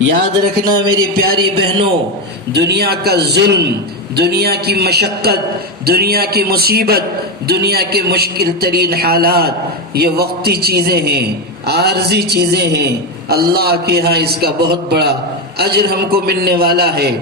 یاد رکھنا میری پیاری بہنوں، دنیا کا ظلم، دنیا کی مشقت، دنیا کی مصیبت، دنیا کے مشکل ترین حالات یہ وقتی چیزیں ہیں، عارضی چیزیں ہیں۔ اللہ کے ہاں اس کا بہت بڑا اجر ہم کو ملنے والا ہے۔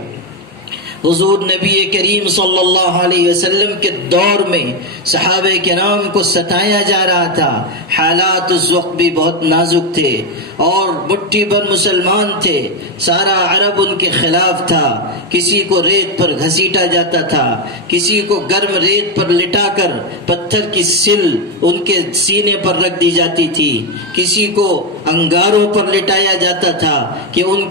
حضور نبی کریم صلی اللہ علیہ وسلم کے دور میں صحابہ کرام کو ستایا جا رہا تھا، حالات اس وقت بھی بہت نازک تھے اور مٹھی بھر مسلمان تھے، سارا عرب ان کے خلاف تھا۔ کسی کو ریت پر گھسیٹا جاتا تھا، کسی کو گرم ریت پر لٹا کر پتھر کی سل ان کے سینے پر رکھ دی جاتی تھی، کسی کو انگاروں پر لٹایا جاتا تھا کہ ان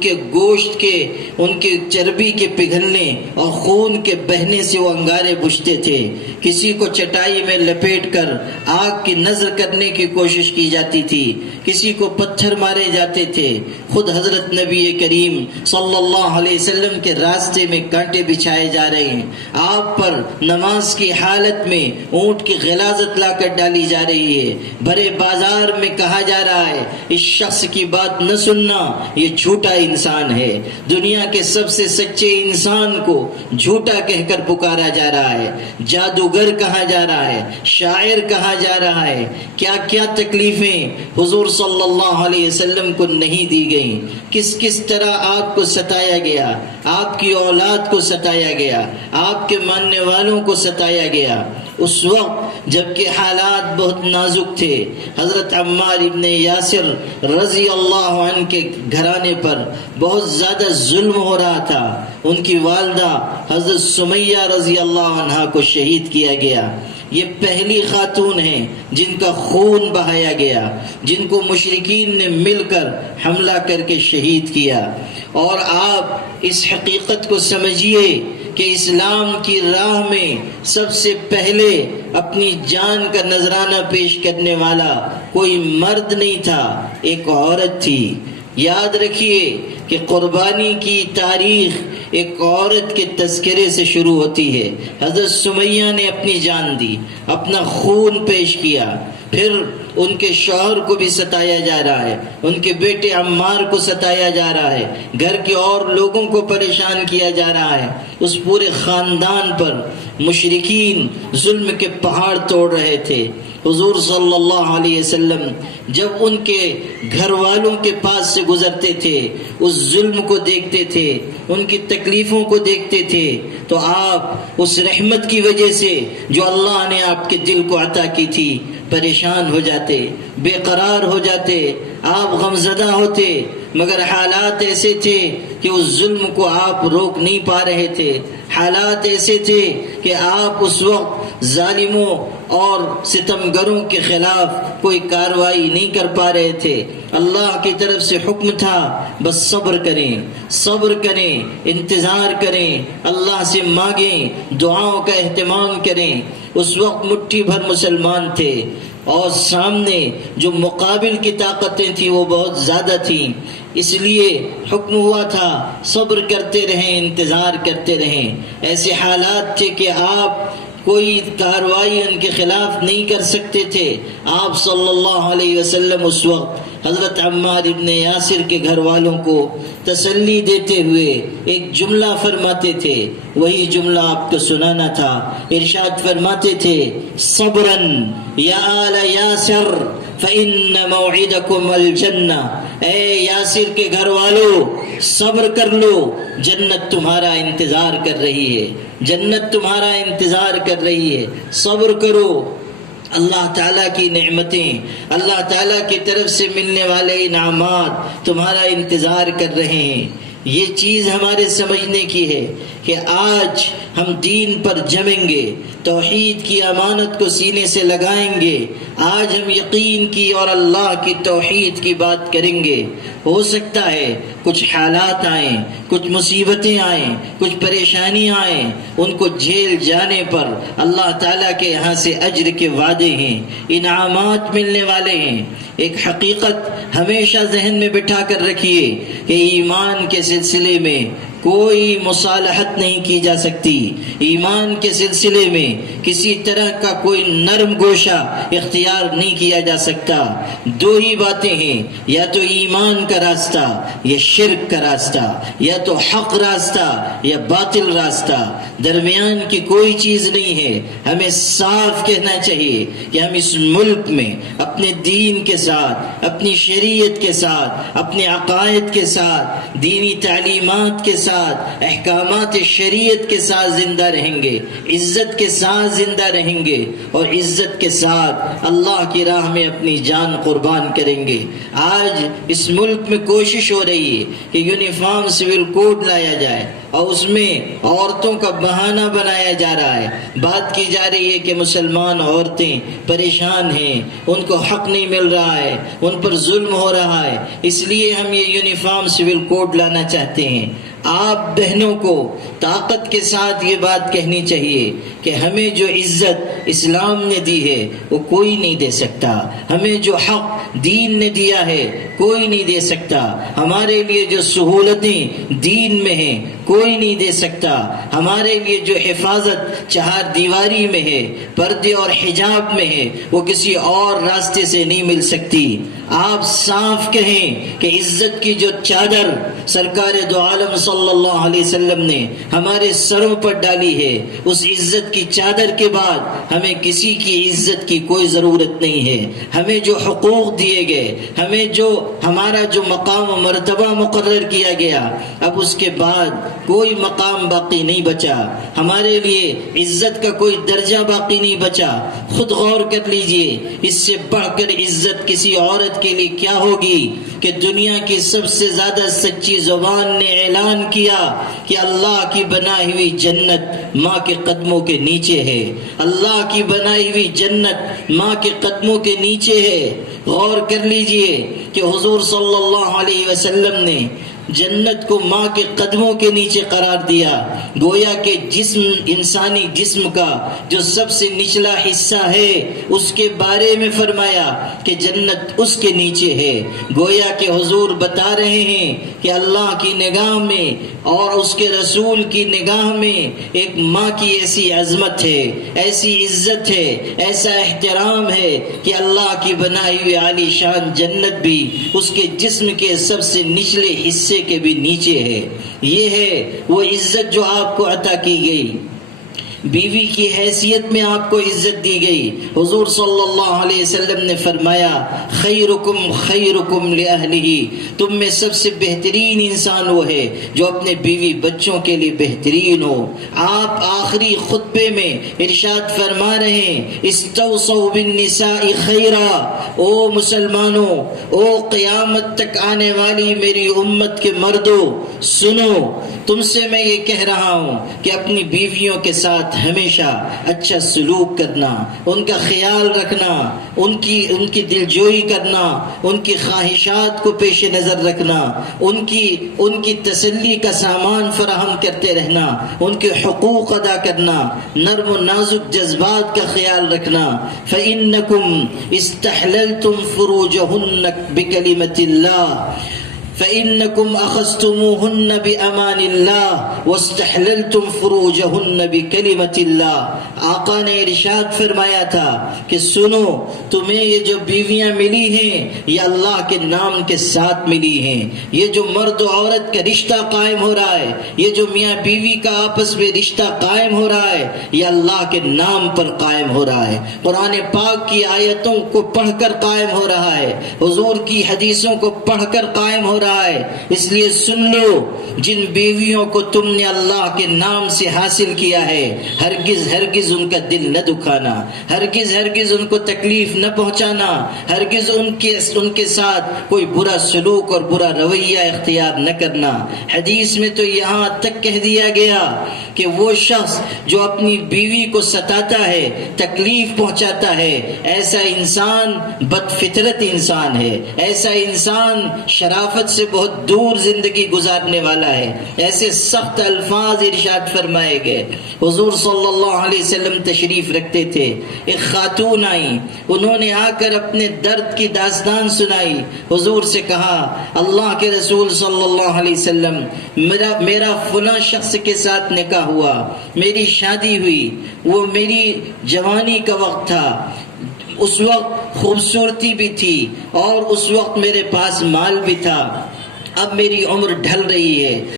کے گوشت کے، ان کے چربی کے پگھلنے اور خون کے بہنے سے وہ انگارے بجھتے تھے، کسی کو چٹائی میں لپیٹ کر آگ کی نذر کرنے کی کوشش کی جاتی تھی، کسی کو پتھر مارے جاتے تھے۔ خود حضرت نبی کریم صلی اللہ علیہ وسلم کے راستے میں کانٹے بچھائے جا رہے ہیں، آپ پر نماز کی حالت میں اونٹ کی غلاظت لا کر ڈالی جا رہی ہے، بھرے بازار میں کہا جا رہا ہے اس شخص کی بات نہ سننا، یہ جھوٹا انسان ہے۔ دنیا کے سب سے سچے انسان کو جھوٹا کہہ کر پکارا جا رہا ہے، جادوگر کہا جا رہا ہے، شاعر کہا جا رہا ہے۔ کیا کیا تکلیفیں حضور صلی اللہ علیہ وسلم کو نہیں دی گئیں، کس کس طرح آپ کو ستایا گیا، آپ کی اولاد کو ستایا گیا، آپ کے ماننے والوں کو ستایا گیا۔ اس وقت جبکہ حالات بہت نازک تھے، حضرت عمار ابن یاسر رضی اللہ عنہ کے گھرانے پر بہت زیادہ ظلم ہو رہا تھا۔ ان کی والدہ حضرت سمیہ رضی اللہ عنہ کو شہید کیا گیا۔ یہ پہلی خاتون ہیں جن کا خون بہایا گیا، جن کو مشرکین نے مل کر حملہ کر کے شہید کیا۔ اور آپ اس حقیقت کو سمجھیے کہ اسلام کی راہ میں سب سے پہلے اپنی جان کا نذرانہ پیش کرنے والا کوئی مرد نہیں تھا، ایک عورت تھی۔ یاد رکھیے کہ قربانی کی تاریخ ایک عورت کے تذکرے سے شروع ہوتی ہے۔ حضرت سمیہ نے اپنی جان دی، اپنا خون پیش کیا، پھر ان کے شوہر کو بھی ستایا جا رہا ہے، ان کے بیٹے عمار کو ستایا جا رہا ہے، گھر کے اور لوگوں کو پریشان کیا جا رہا ہے۔ اس پورے خاندان پر مشرکین ظلم کے پہاڑ توڑ رہے تھے۔ حضور صلی اللہ علیہ وسلم جب ان کے گھر والوں کے پاس سے گزرتے تھے، اس ظلم کو دیکھتے تھے، ان کی تکلیفوں کو دیکھتے تھے، تو آپ اس رحمت کی وجہ سے جو اللہ نے آپ کے دل کو عطا کی تھی پریشان ہو جاتے، بے قرار ہو جاتے، آپ غمزدہ ہوتے، مگر حالات ایسے تھے کہ اس ظلم کو آپ روک نہیں پا رہے تھے۔ حالات ایسے تھے کہ آپ اس وقت ظالموں اور ستمگروں کے خلاف کوئی کارروائی نہیں کر پا رہے تھے۔ اللہ کی طرف سے حکم تھا بس صبر کریں، صبر کریں، انتظار کریں، اللہ سے مانگیں، دعاؤں کا اہتمام کریں۔ اس وقت مٹھی بھر مسلمان تھے اور سامنے جو مقابل کی طاقتیں تھیں وہ بہت زیادہ تھیں، اس لیے حکم ہوا تھا صبر کرتے رہیں، انتظار کرتے رہیں۔ ایسے حالات تھے کہ آپ کوئی کارروائی ان کے خلاف نہیں کر سکتے تھے۔ آپ صلی اللہ علیہ وسلم اس وقت حضرت عمار ابن یاسر کے گھر والوں کو تسلی دیتے ہوئے ایک جملہ فرماتے تھے، وہی جملہ آپ کو سنانا تھا۔ ارشاد فرماتے تھے، صبراً یا آل یاسر فإن موعدکم الجنہ، اے یاسر کے گھر والو صبر کر لو، جنت تمہارا انتظار کر رہی ہے، جنت تمہارا انتظار کر رہی ہے، صبر کرو۔ اللہ تعالیٰ کی نعمتیں، اللہ تعالیٰ کی طرف سے ملنے والے انعامات تمہارا انتظار کر رہے ہیں۔ یہ چیز ہمارے سمجھنے کی ہے کہ آج ہم دین پر جمیں گے، توحید کی امانت کو سینے سے لگائیں گے، آج ہم یقین کی اور اللہ کی توحید کی بات کریں گے۔ ہو سکتا ہے کچھ حالات آئیں، کچھ مصیبتیں آئیں، کچھ پریشانیاں آئیں، ان کو جھیل جانے پر اللہ تعالیٰ کے یہاں سے اجر کے وعدے ہیں، انعامات ملنے والے ہیں۔ ایک حقیقت ہمیشہ ذہن میں بٹھا کر رکھیے کہ ایمان کے سلسلے میں کوئی مصالحت نہیں کی جا سکتی، ایمان کے سلسلے میں کسی طرح کا کوئی نرم گوشہ اختیار نہیں کیا جا سکتا۔ دو ہی باتیں ہیں، یا تو ایمان کا راستہ یا شرک کا راستہ، یا تو حق راستہ یا باطل راستہ، درمیان کی کوئی چیز نہیں ہے۔ ہمیں صاف کہنا چاہیے کہ ہم اس ملک میں اپنے دین کے ساتھ، اپنی شریعت کے ساتھ، اپنے عقائد کے ساتھ، دینی تعلیمات کے ساتھ، احکامات شریعت کے ساتھ زندہ رہیں گے، عزت کے ساتھ زندہ رہیں گے، اور عزت کے ساتھ اللہ کی راہ میں اپنی جان قربان کریں گے۔ آج اس ملک میں کوشش ہو رہی ہے کہ یونیفارم سول کوڈ لایا جائے، اور اس میں عورتوں کا بہانہ بنایا جا رہا ہے، بات کی جا رہی ہے کہ مسلمان عورتیں پریشان ہیں، ان کو حق نہیں مل رہا ہے، ان پر ظلم ہو رہا ہے، اس لیے ہم یہ یونیفارم سول کوڈ لانا چاہتے ہیں۔ آپ بہنوں کو طاقت کے ساتھ یہ بات کہنی چاہیے کہ ہمیں جو عزت اسلام نے دی ہے وہ کوئی نہیں دے سکتا، ہمیں جو حق دین نے دیا ہے کوئی نہیں دے سکتا، ہمارے لیے جو سہولتیں دین میں ہیں کوئی نہیں دے سکتا، ہمارے لیے جو حفاظت چہار دیواری میں ہے، پردے اور حجاب میں ہے، وہ کسی اور راستے سے نہیں مل سکتی۔ آپ صاف کہیں کہ عزت کی جو چادر سرکار دو عالم صلی اللہ علیہ وسلم نے ہمارے سروں پر ڈالی ہے، اس عزت کی چادر کے بعد ہمیں کسی کی عزت کی کوئی ضرورت نہیں ہے۔ ہمیں جو حقوق دیے گئے، ہمیں جو ہمارا جو مقام و مرتبہ مقرر کیا گیا، اب اس کے بعد کوئی مقام باقی نہیں بچا، ہمارے لیے عزت کا کوئی درجہ باقی نہیں بچا۔ خود غور کر لیجئے، اس سے بڑھ کر عزت کسی عورت کے لیے کیا ہوگی کہ دنیا کی سب سے زیادہ سچی زبان نے اعلان کیا کہ اللہ کی بنائی ہوئی جنت ماں کے قدموں کے نیچے ہے، اللہ کی بنائی ہوئی جنت ماں کے قدموں کے نیچے ہے۔ غور کر لیجئے کہ حضور صلی اللہ علیہ وسلم نے جنت کو ماں کے قدموں کے نیچے قرار دیا، گویا کہ جسم، انسانی جسم کا جو سب سے نچلا حصہ ہے اس کے بارے میں فرمایا کہ جنت اس کے نیچے ہے۔ گویا کہ حضور بتا رہے ہیں کہ اللہ کی نگاہ میں اور اس کے رسول کی نگاہ میں ایک ماں کی ایسی عظمت ہے، ایسی عزت ہے، ایسا احترام ہے کہ اللہ کی بنائی ہوئی عالی شان جنت بھی اس کے جسم کے سب سے نچلے حصے کے بھی نیچے ہے۔ یہ ہے وہ عزت جو آپ کو عطا کی گئی، بیوی کی حیثیت میں آپ کو عزت دی گئی۔ حضور صلی اللہ علیہ وسلم نے فرمایا خیرکم خیرکم لأہلہ، تم میں سب سے بہترین انسان وہ ہے جو اپنے بیوی بچوں کے لیے بہترین ہو۔ آپ آخری خطبے میں ارشاد فرما رہے ہیں استوصوا بالنساء خیرا، او مسلمانوں، او قیامت تک آنے والی میری امت کے مردوں، سنو، تم سے میں یہ کہہ رہا ہوں کہ اپنی بیویوں کے ساتھ ہمیشہ اچھا سلوک کرنا، ان کا خیال رکھنا، ان کی دلجوئی کرنا، ان کی خواہشات کو پیش نظر رکھنا، ان کی تسلی کا سامان فراہم کرتے رہنا، ان کے حقوق ادا کرنا، نرم و نازک جذبات کا خیال رکھنا۔ فَإِنَّكُمْ اسْتَحْلَلْتُمْ فُرُوجَهُنَّ بِكَلِمَةِ اللَّهِ فَإِنَّكُمْ أَخَذْتُمُوهُنَّ بِأَمَانِ اللَّهِ وَاسْتَحْلَلْتُمْ فُرُوجَهُنَّ بِكَلِمَةِ اللَّهِ۔ آقا نے ارشاد فرمایا تھا کہ سنو، تمہیں یہ جو بیویاں ملی ہیں یہ اللہ کے نام کے ساتھ ملی ہیں۔ یہ جو مرد و عورت کا رشتہ قائم ہو رہا ہے، یہ جو میاں بیوی کا آپس میں رشتہ قائم ہو رہا ہے، یہ اللہ کے نام پر قائم ہو رہا ہے، قرآن پاک کی آیتوں کو پڑھ کر قائم ہو رہا ہے، حضور کی حدیثوں کو پڑھ کر قائم ہو رہا ہے۔ اس لیے سن لو، جن بیویوں کو تم نے اللہ کے نام سے حاصل کیا ہے، ہرگز ہرگز ان کا دل نہ دکھانا، ہرگز ہرگز ان کو تکلیف نہ پہنچانا، ہرگز ان کے ساتھ کوئی برا سلوک اور برا رویہ اختیار نہ کرنا۔ حدیث میں تو یہاں تک کہہ دیا گیا کہ وہ شخص جو اپنی بیوی کو ستاتا ہے، تکلیف پہنچاتا ہے، ایسا انسان بد فطرت انسان ہے، ایسا انسان شرافت سے سے بہت دور زندگی گزارنے والا ہے. ایسے سخت الفاظ ارشاد فرمائے گئے. حضور صلی اللہ علیہ وسلم تشریف رکھتے تھے. ایک خاتون آئی, انہوں نے آ کر اپنے درد کی داستان سنائی. حضور سے کہا, اللہ کے رسول صلی اللہ علیہ وسلم, میرا فلاں شخص کے ساتھ نکاح ہوا, میری شادی ہوئی, وہ میری جوانی کا وقت تھا, اس وقت خوبصورتی بھی تھی اور اس وقت میرے پاس مال بھی تھا, اب میری عمر ڈھل رہی ہے,